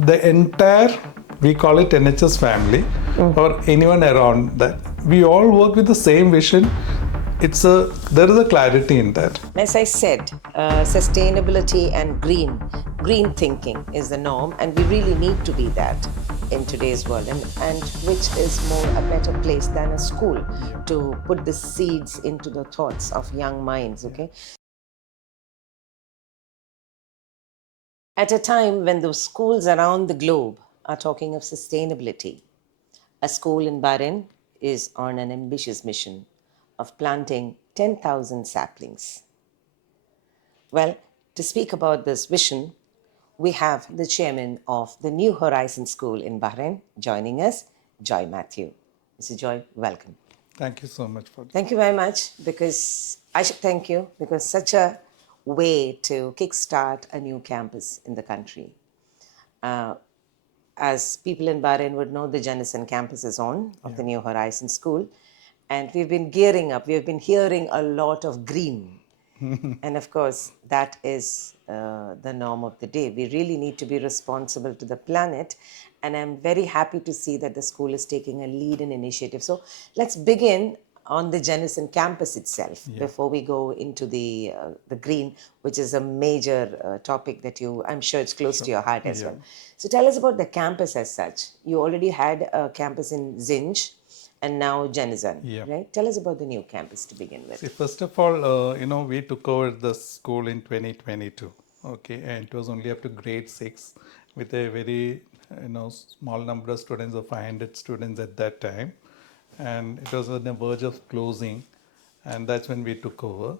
The entire, we call it NHS family, or anyone around that, we all work with the same vision. There is a clarity in that. As I said, sustainability and green thinking is the norm, and we really need to be that in today's world, and which is more a better place than a school to put the seeds into the thoughts of young minds, okay? At a time when the schools around the globe are talking of sustainability, a school in Bahrain is on an ambitious mission of planting 10,000 saplings. Well, to speak about this vision, we have the chairman of the New Horizon School in Bahrain joining us, Joy Mathews. Mr. Joy, welcome. Thank you so much for that. Thank you very much, because I should thank you because such a way to kickstart a new campus in the country. As people in Bahrain would know, the Jannusan campus is on of the New Horizon School, and we've been gearing up. We've been hearing a lot of green. And of course, that is the norm of the day. We really need to be responsible to the planet. And I'm very happy to see that the school is taking a lead in initiative. So let's begin on the Jannusan campus itself before we go into the green, which is a major topic that I'm sure it's close to your heart as well. So tell us about the campus as such. You already had a campus in Zinj, and now Jannusan, right? Tell us about the new campus to begin with. See, first of all, we took over the school in 2022, okay, and it was only up to grade 6 with a very, small number of students of 500 students at that time, and it was on the verge of closing, and that's when we took over,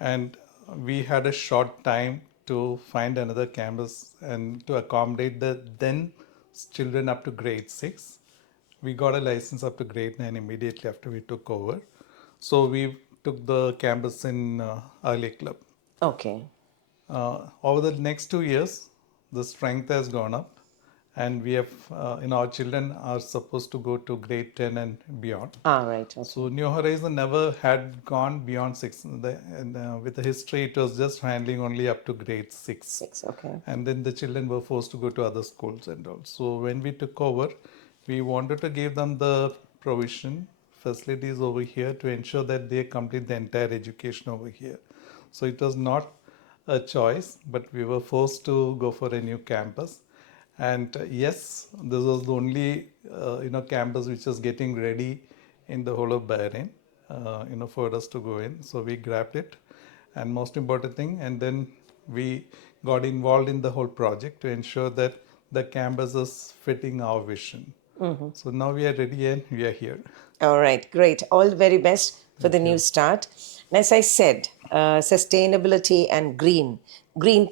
and we had a short time to find another campus and to accommodate the then children up to grade 6. We got a license up to grade 9 immediately after we took over. So we took the campus in early club. Okay. Over the next 2 years, the strength has gone up, and we have, our children are supposed to go to grade 10 and beyond. Right. Okay. So New Horizon never had gone beyond 6. With the history, it was just handling only up to grade 6. 6, okay. And then the children were forced to go to other schools and all. So when we took over, we wanted to give them the provision, facilities over here to ensure that they complete the entire education over here. So it was not a choice, but we were forced to go for a new campus. And yes, this was the only campus which was getting ready in the whole of Bahrain, for us to go in. So we grabbed it, and most important thing, and then we got involved in the whole project to ensure that the campus is fitting our vision. So now we are ready and we are here. All right, great. All the very best for the new start. And as I said, sustainability and green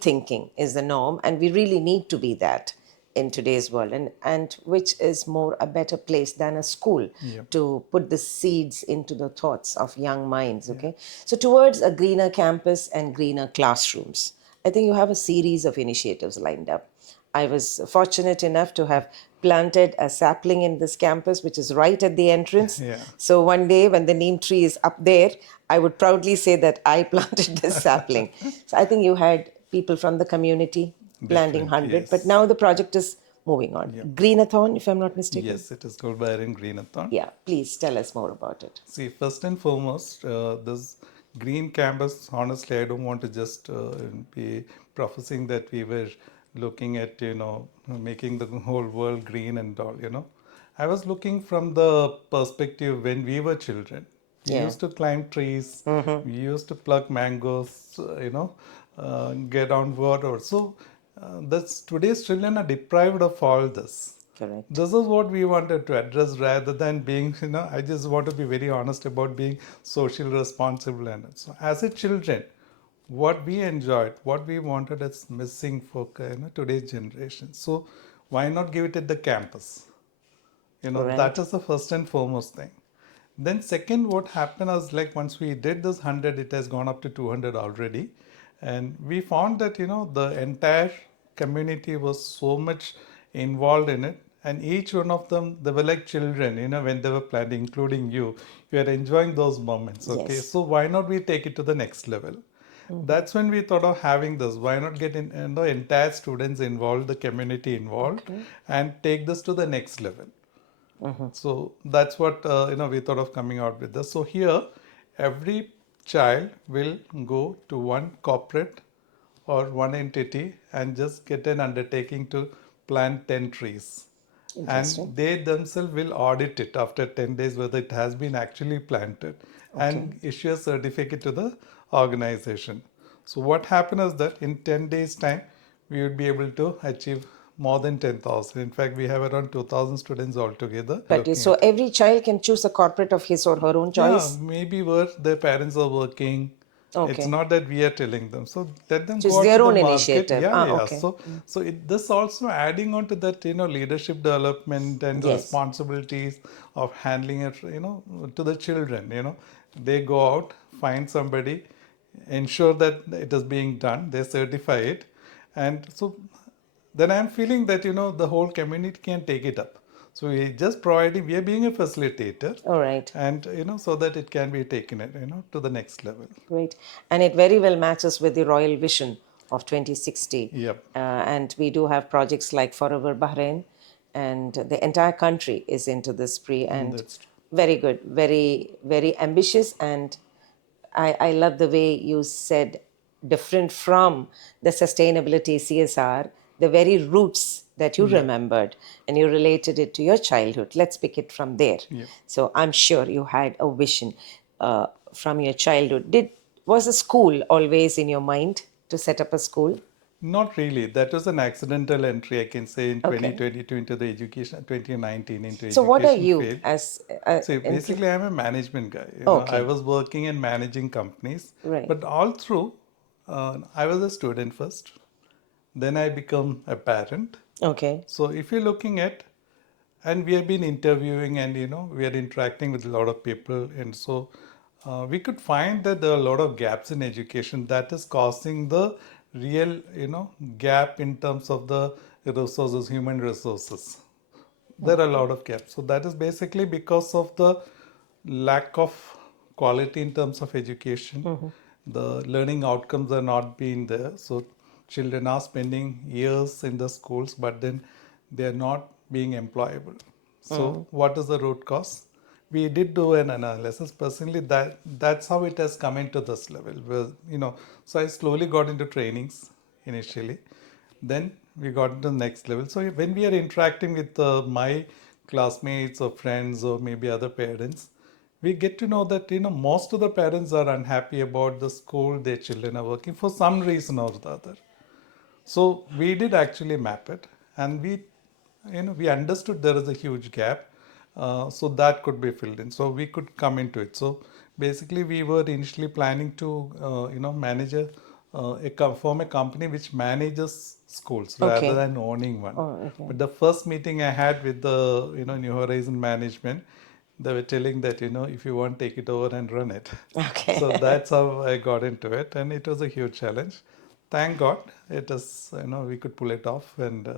thinking is the norm, and we really need to be that in today's world, and which is more a better place than a school to put the seeds into the thoughts of young minds, okay? So towards a greener campus and greener classrooms, I think you have a series of initiatives lined up. I was fortunate enough to have planted a sapling in this campus, which is right at the entrance. So one day when the neem tree is up there, I would proudly say that I planted this sapling. So I think you had people from the community planting 100, but now the project is moving on. Greenathon, if I'm not mistaken. Yes, it is called Bahrain Greenathon. Yeah, please tell us more about it. See, first and foremost, this green campus, honestly, I don't want to just be professing that we were looking at, making the whole world green and all, I was looking from the perspective when we were children. We used to climb trees, we used to pluck mangoes, get on water. So today's children are deprived of all this. Correct. This is what we wanted to address rather than being, I just want to be very honest about being social responsible. And so as a children, what we enjoyed, what we wanted is missing for today's generation. So why not give it at the campus? That is the first and foremost thing. Then second, what happened is like once we did this 100, it has gone up to 200 already. And we found that, the entire community was so much involved in it. And each one of them, they were like children, when they were planning, including you. You are enjoying those moments, okay? Yes. So why not we take it to the next level? That's when we thought of having this. Why not get entire students involved, the community involved, Okay. and take this to the next level. So that's what we thought of coming out with this. So here, every child will go to one corporate or one entity and just get an undertaking to plant 10 trees. Interesting. And they themselves will audit it after 10 days whether it has been actually planted Okay. and issue a certificate to the organization. So what happened is that in 10 days time we would be able to achieve more than 10,000. In fact, we have around 2,000 students altogether But looking so at. every child can choose a corporate of his or her own Yeah, choice. maybe where their parents are working. It's Okay. not that we are telling them. So let them So it's go out to their the own market. initiative. Yeah, Ah, yeah. okay. So this also adding on to that, leadership development and Yes. responsibilities of handling it, to the children. They go out, find somebody, ensure that it is being done. They certify it, and so then I'm feeling that the whole community can take it up. So we are being a facilitator, All right. and so that it can be taken to the next level. Great. And it very well matches with the royal vision of 2060. Yep. And we do have projects like Forever Bahrain, and the entire country is into this spree. And That's true. very good, very, very ambitious. And I love the way you said different from the sustainability CSR, the very roots that you Yeah. remembered and you related it to your childhood. Let's pick it from there. Yeah. So I'm sure you had a vision from your childhood. Was a school always in your mind to set up a school? Not really. That was an accidental entry, I can say, in Okay. 2022 into the education, 2019 into So what are education you field. as So basically, I'm a management guy. I Okay. was working and managing companies, Right. but all through, I was a student first. Then I become a parent. Okay. So if you're looking at, and we have been interviewing and we are interacting with a lot of people, and so we could find that there are a lot of gaps in education that is causing the real gap in terms of the resources, human resources. There are a lot of gaps. So that is basically because of the lack of quality in terms of education. The learning outcomes are not being there. So children are spending years in the schools, but then they are not being employable. So what is the root cause? We did do an analysis. Personally, that's how it has come into this level. Where, so I slowly got into trainings initially. Then we got into the next level. So when we are interacting with my classmates or friends or maybe other parents, we get to know that most of the parents are unhappy about the school their children are working for some reason or the other. So we did actually map it, and we understood there is a huge gap, so that could be filled in. So we could come into it. So basically, we were initially planning to manage form a company which manages schools rather Okay. than owning one. Oh, okay. But the first meeting I had with the New Horizon management, they were telling that if you want, take it over and run it. So Okay. that's how I got into it, and it was a huge challenge. Thank God, it is we could pull it off, and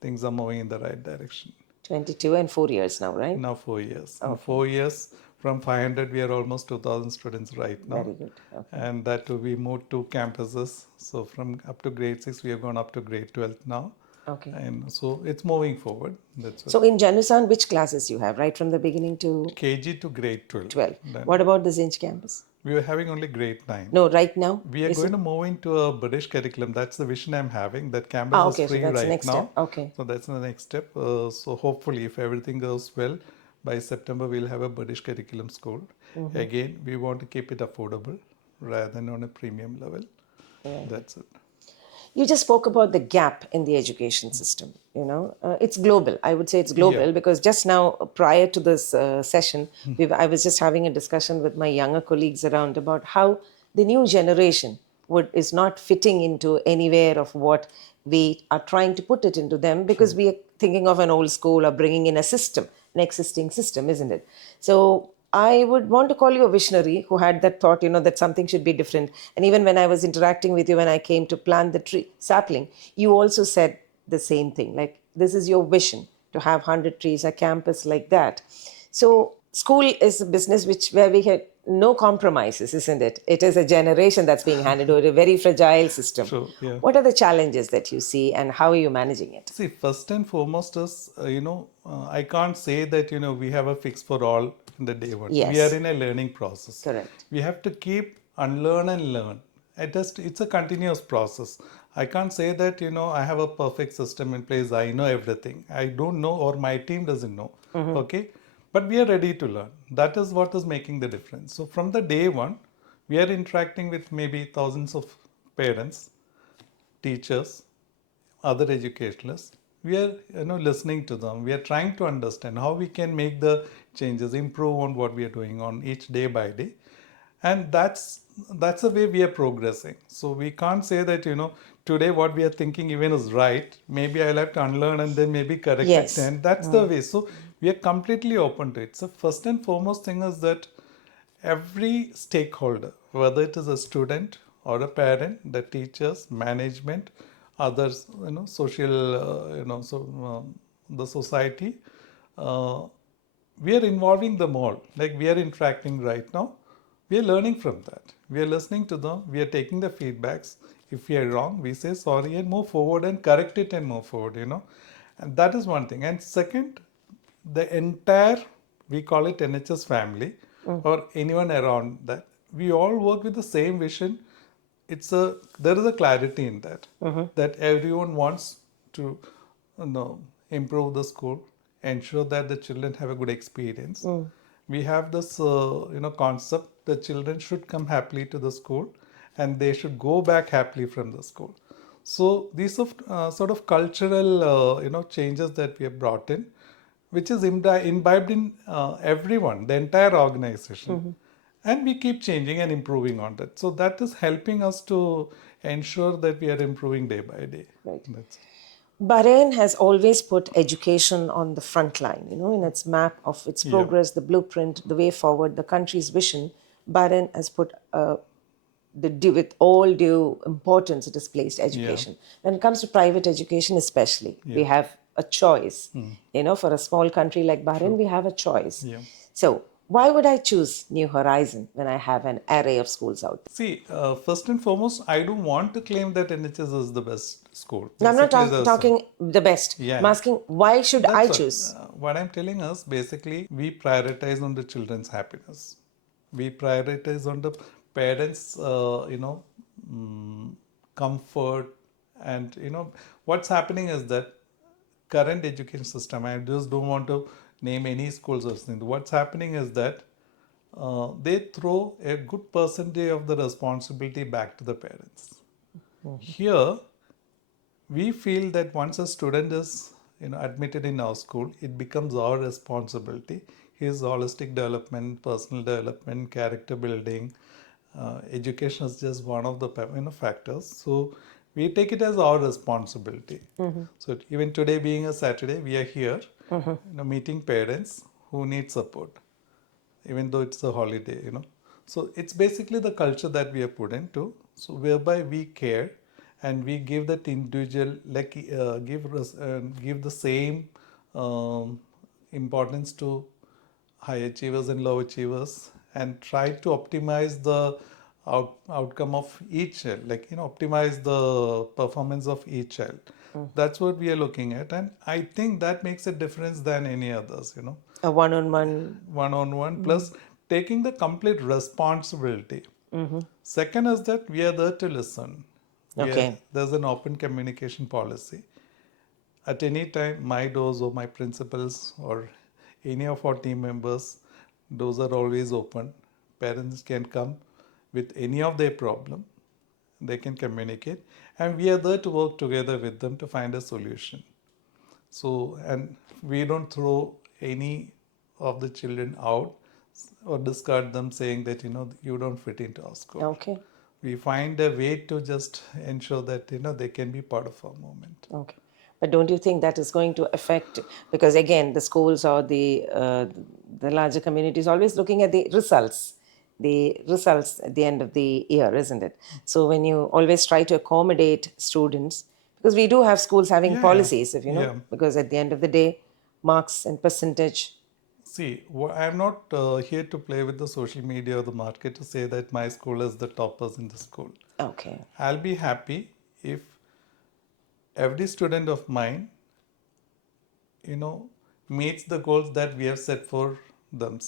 things are moving in the right direction. 22 and 4 years now, right? Now 4 years. In Okay. 4 years, from 500, we are almost 2,000 students right now, Very good. Okay. and that too, we moved to campuses. So from up to grade 6, we have gone up to grade 12 now, Okay. and so it's moving forward. That's what. So in Jannusan, which classes you have, right from the beginning to KG to grade 12. 12? Then What about the Zinj campus? we were having only grade 9. No, right now? We are Is going it? to move into a British curriculum. That's the vision I'm having. That campus is Okay, so free that's the right next now. step. Okay. So that's the next step. So hopefully, if everything goes well, by September we'll have a British curriculum school. Again, we want to keep it affordable rather than on a premium level. That's it. You just spoke about the gap in the education system. It's global. I would say it's global Yeah. because just now, prior to this session, I was just having a discussion with my younger colleagues around about how the new generation is not fitting into anywhere of what we are trying to put it into them because we are thinking of an old school or bringing in a system, an existing system, isn't it? So I would want to call you a visionary who had that thought, that something should be different. And even when I was interacting with you, when I came to plant the tree sapling, you also said the same thing. Like, this is your vision to have 100 trees, a campus like that. So school is a business where we had no compromises, isn't it? It is a generation that's being handed over, a very fragile system. True, yeah. What are the challenges that you see and how are you managing it? See, first and foremost is, I can't say that, we have a fix for all in the day one. We are Yes, in a learning process. correct. We have to keep unlearn and learn. It's a continuous process. I can't say that, I have a perfect system in place. I know everything. I don't know, or my team doesn't know. Okay. But we are ready to learn. That is what is making the difference. So from the day one, we are interacting with maybe thousands of parents, teachers, other educationalists. We are listening to them. We are trying to understand how we can make the changes, improve on what we are doing on each day by day. And that's the way we are progressing. So we can't say that today what we are thinking even is right. Maybe I'll have to unlearn and then maybe correct it, Yes. and that's the way. So we are completely open to it. So first and foremost thing is that every stakeholder, whether it is a student or a parent, the teachers, management, others, social, the society, uh, we are involving them all. Like we are interacting right now. We are learning from that. We are listening to them. We are taking the feedbacks. If we are wrong, we say sorry and move forward and correct it and move forward, And that is one thing. And second, the entire, we call it NHS family or anyone around that, we all work with the same vision. There is a clarity in that, that everyone wants to improve the school, ensure that the children have a good experience. We have this concept: the children should come happily to the school and they should go back happily from the school. So these sort of cultural changes that we have brought in, which is imbibed in everyone, the entire organization. And we keep changing and improving on that. So that is helping us to ensure that we are improving day by day. Right. That's Bahrain has always put education on the front line, in its map of its Yeah. progress, the blueprint, the way forward, the country's vision. Bahrain has put with all due importance, it has placed education. When it comes to private education, especially, we have a choice. For a small country like Bahrain, we have a choice. Yeah. So, why would I choose New Horizon when I have an array of schools out there? See, first and foremost, I don't want to claim that NHS is the best school. Now, I'm not Basically, talking the best. Yeah. I'm asking, why should I That's what, choose? what I'm telling us, basically, we prioritize on the children's happiness. We prioritize on the parents, comfort, and what's happening is that current education system. I just don't want to name any schools or something. What's happening is that they throw a good percentage of the responsibility back to the parents. Here, we feel that once a student is admitted in our school, it becomes our responsibility. His holistic development, personal development, character building, education is just one of the factors. So we take it as our responsibility. So even today being a Saturday, we are here meeting parents who need support, even though it's a holiday. So it's basically the culture that we have put into, so whereby we care and we give that individual, like give the same importance to high achievers and low achievers, and try to optimize the outcome of each child, like optimize the performance of each child. That's what we are looking at, and I think that makes a difference than any others. A one-on-one. One-on-one, plus taking the complete responsibility. Second is that we are there to listen. Okay. There's an open communication policy. At any time, my doors or my principals or any of our team members, doors are always open. Parents can come with any of their problem. They can communicate, and we are there to work together with them to find a solution. So, and we don't throw any of the children out or discard them saying that, you don't fit into our school. Okay. We find a way to just ensure that, they can be part of our movement. Okay. But don't you think that is going to affect, because again, the schools or the larger community is always looking at the results at the end of the year, isn't it? So when you always try to accommodate students, because we do have schools having Yeah, policies, if yeah. because at the end of the day, marks and percentage See, I'm not here to play with the social media or the market to say that my school is the toppers in the school. Okay. I'll be happy if every student of mine, you know, meets the goals that we have set for them.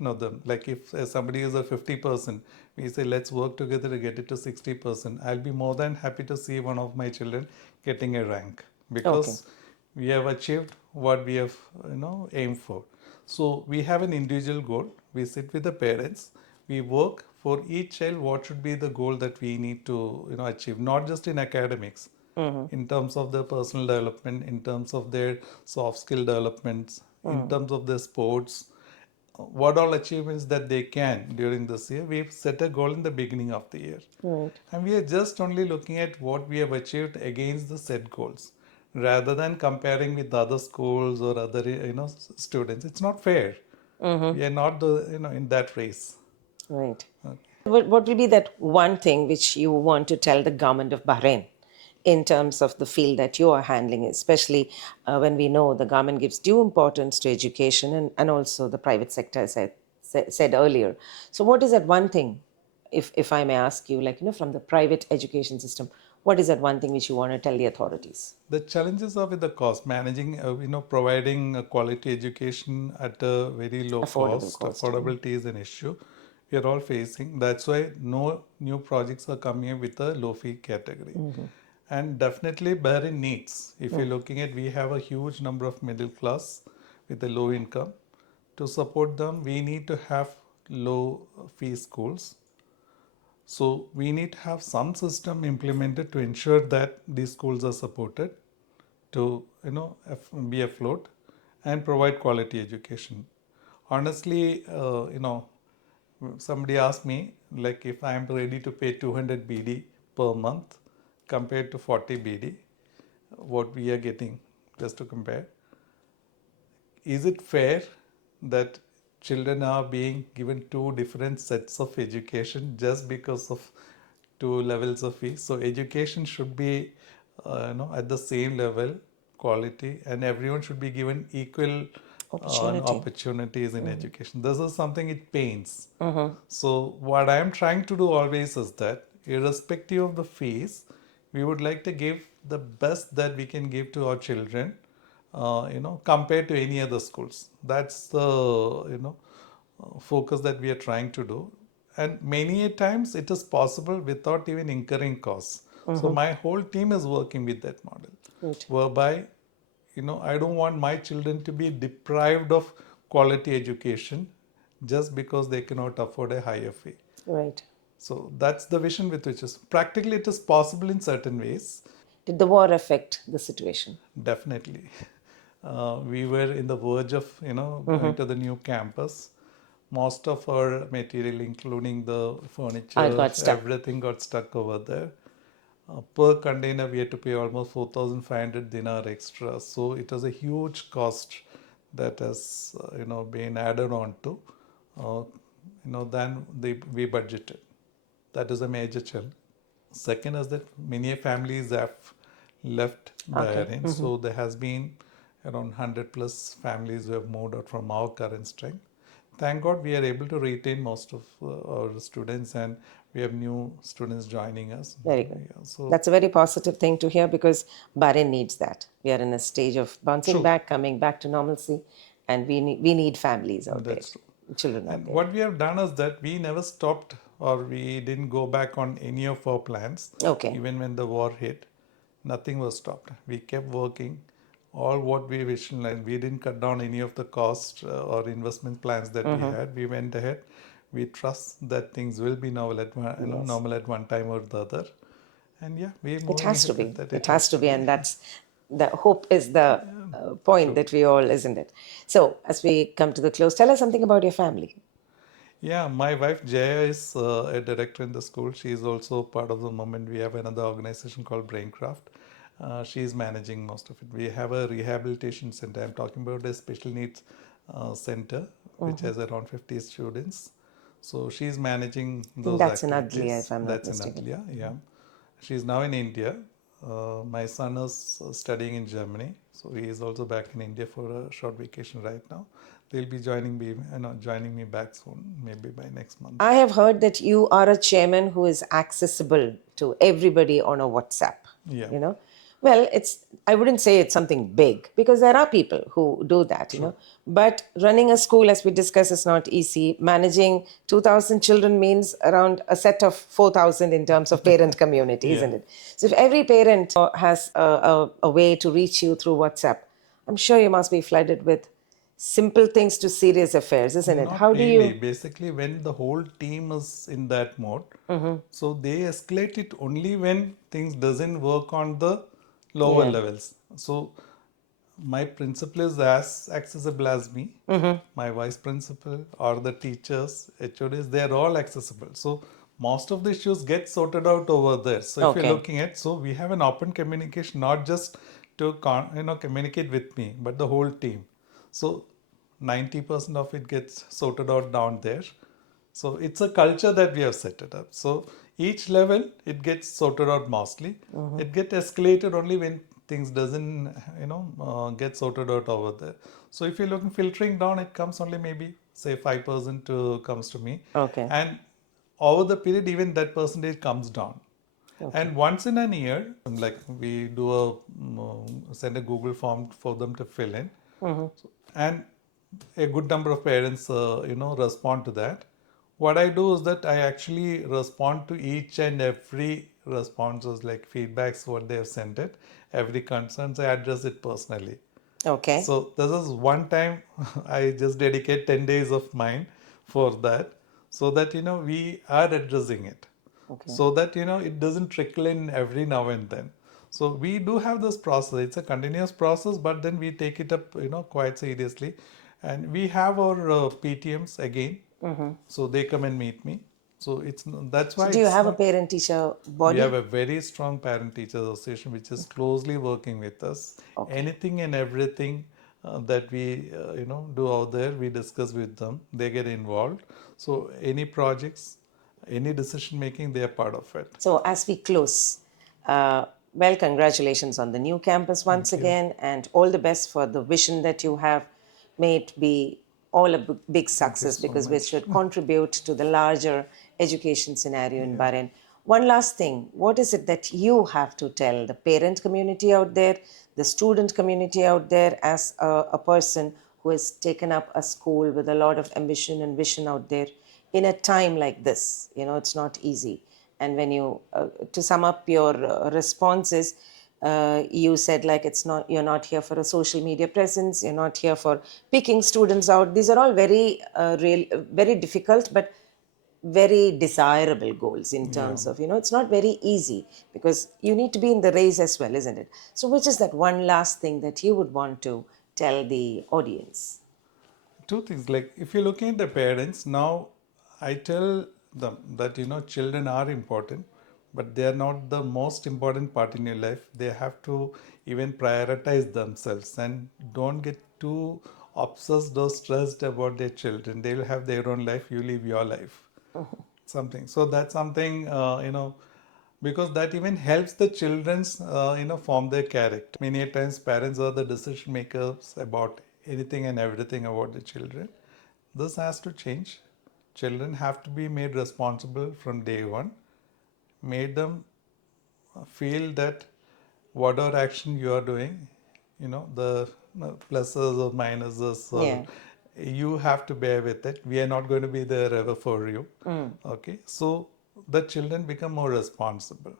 Them. Like if somebody is a 50%, we say let's work together to get it to 60%. I'll be more than happy to see one of my children getting a rank Okay. because we have achieved what we have, aimed for. So we have an individual goal. We sit with the parents. We work for each child. What should be the goal that we need to, achieve? Not just in academics, in terms of their personal development, in terms of their soft skill developments, in terms of their sports, what all achievements that they can during this year. We've set a goal in the beginning of the year. Right. And we are just only looking at what we have achieved against the set goals rather than comparing with other schools or other students. It's not fair. We are not in that race. Right. What will be that one thing which you want to tell the government of Bahrain in terms of the field that you are handling, especially when we know the government gives due importance to education and also the private sector, as I said earlier. So, what is that one thing, if I may ask you, like, from the private education system, what is that one thing which you want to tell the authorities? The challenges are with the cost, managing, providing a quality education at a very low Affordable cost. cost. Affordability is an issue we are all facing. That's why no new projects are coming in with a low fee category. And definitely Bahrain needs, if you're looking at, we have a huge number of middle class with a low income. To support them, we need to have low fee schools. So we need to have some system implemented to ensure that these schools are supported to be afloat and provide quality education. Honestly, somebody asked me like if I am ready to pay 200 BD per month compared to 40 BD, what we are getting, just to compare. Is it fair that children are being given two different sets of education just because of two levels of fees? So education should be, at the same level, quality, and everyone should be given equal Opportunity. opportunities in education. This is something it pains. So what I am trying to do always is that, irrespective of the fees, we would like to give the best that we can give to our children, compared to any other schools. That's the focus that we are trying to do, and many a times it is possible without even incurring costs. So my whole team is working with that model, Right. whereby I don't want my children to be deprived of quality education just because they cannot afford a higher fee. Right. So that's the vision with which is practically it is possible in certain ways. Did the war affect the situation? Definitely. We were in the verge of, going to the new campus. Most of our material, including the I furniture, got stuck. everything got stuck over there. Per container, we had to pay almost 4,500 dinar extra. So it was a huge cost that has, been added on to, than we budgeted. That is a major challenge. Second is that many families have left Okay. Bahrain. So there has been around 100 plus families who have moved out from our current strength. Thank God we are able to retain most of our students, and we have new students joining us. Very good. Yeah, so That's a very positive thing to hear because Bahrain needs that. We are in a stage of bouncing true. back, coming back to normalcy, and we need families out there, That's true. children out And there. what we have done is that we never stopped or we didn't go back on any of our plans. Okay. Even when the war hit, nothing was stopped. We kept working. All what we visualized, we didn't cut down any of the cost or investment plans that we had. We went ahead. We trust that things will be normal at one, Yes. normal at one time or the other. And yeah, we're It moving has to ahead be. with that. It It has has to to be, be. and that's the hope is the point True. that we all, isn't it? So, as we come to the close, tell us something about your family. Yeah, my wife Jaya is a director in the school. She is also part of the moment. We have another organization called Braincraft. She is managing most of it. We have a rehabilitation center. I'm talking about a special needs center, which has around 50 students. So she's managing I think those that's in Ugly, if activities. I'm not That's in mistaken. Adlia, yeah. She's now in India. My son is studying in Germany. So he is also back in India for a short vacation right now. They'll be joining me back soon, maybe by next month. I have heard that you are a chairman who is accessible to everybody on a WhatsApp. Yeah. You know, well, I wouldn't say it's something big because there are people who do that, but running a school, as we discussed, is not easy. Managing 2,000 children means around a set of 4,000 in terms of parent community, Yeah. isn't it? So if every parent has a way to reach you through WhatsApp, I'm sure you must be flooded with simple things to serious affairs, isn't it? Not How do really. you? Basically, when the whole team is in that mode, so they escalate it only when things doesn't work on the lower Yeah. levels. So my principal is as accessible as me. My vice principal or the teachers, HODs, they are all accessible. So most of the issues get sorted out over there. So if you're Okay. looking at, so we have an open communication, not just to communicate with me, but the whole team. So 90% of it gets sorted out down there. So it's a culture that we have set it up. So each level it gets sorted out mostly. It gets escalated only when things doesn't get sorted out over there. So if you're looking filtering down, it comes only maybe say 5% comes to me, Okay. and over the period even that percentage comes down. Okay. And once in a year, like we do send a Google form for them to fill in, and a good number of parents respond to that. What I do is that I actually respond to each and every responses, like feedbacks what they have sent it, every concerns I address it personally. Okay. So this is one time I just dedicate 10 days of mine for that, so that we are addressing it, Okay. so that it doesn't trickle in every now and then. So we do have this process. It's a continuous process, but then we take it up quite seriously, and we have our PTMs again. So they come and meet me. So that's So why do you it's have a not. parent teacher We have body? a very strong parent teacher association which is closely working with us. Okay. Anything and everything that we do out there, we discuss with them. They get involved. So any projects, any decision making, they are part of it. So as we close, well, congratulations on the new campus once Thank you. again, and all the best for the vision that you have. May it be all a big Thank you success so because we much. should contribute to the larger education scenario in Bahrain. One last thing, what is it that you have to tell the parent community out there, the student community out there, as a person who has taken up a school with a lot of ambition and vision out there in a time like this? It's not easy. And when you, to sum up your responses, you said like you're not here for a social media presence, you're not here for picking students out. These are all very very difficult but very desirable goals in terms of, it's not very easy because you need to be in the race as well, isn't it? So which is that one last thing that you would want to tell the audience? Two things, like if you're looking at the parents now, I tell them that children are important, but they are not the most important part in your life. They have to even prioritize themselves and don't get too obsessed or stressed about their children. They will have their own life, you live your life, something. So that's something, because that even helps the children's form their character. Many a times parents are the decision makers about anything and everything about the children. This has to change. Children have to be made responsible from day one. Made them feel that whatever action you are doing, the pluses or minuses, or Yeah. you have to bear with it. We are not going to be there ever for you. Okay, so the children become more responsible.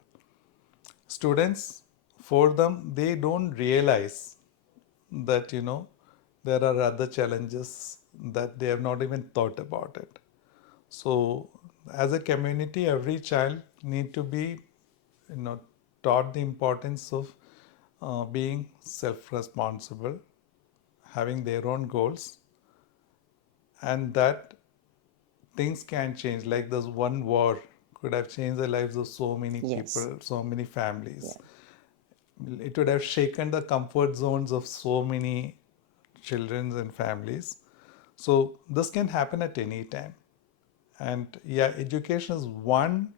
Students, for them, they don't realize that there are other challenges that they have not even thought about it. So as a community, every child need to be taught the importance of being self-responsible, having their own goals, and that things can change. Like this one war could have changed the lives of so many Yes. people, so many families. Yeah. It would have shaken the comfort zones of so many children and families. So this can happen at any time. And yeah, education is one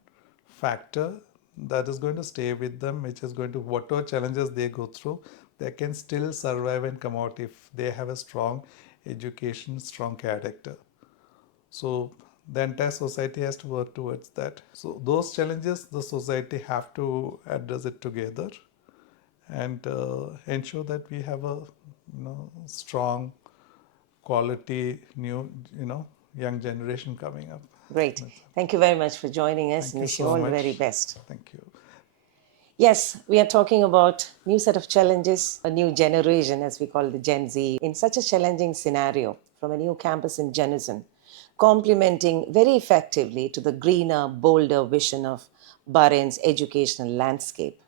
factor that is going to stay with them, which is going to, whatever challenges they go through, they can still survive and come out if they have a strong education, strong character. So the entire society has to work towards that. So those challenges the society have to address it together and ensure that we have a strong quality new young generation coming up. Great. Thank you very much for joining us Thank and you wish you so all the much. very best. Thank you. Yes, we are talking about new set of challenges, a new generation, as we call the Gen Z, in such a challenging scenario from a new campus in Jannusan, complementing very effectively to the greener, bolder vision of Bahrain's educational landscape.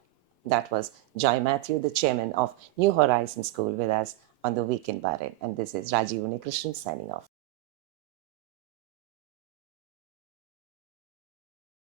That was Joy Mathew, the chairman of New Horizons School, with us on the Week in Bahrain. And this is Rajiv Unikrishnan signing off.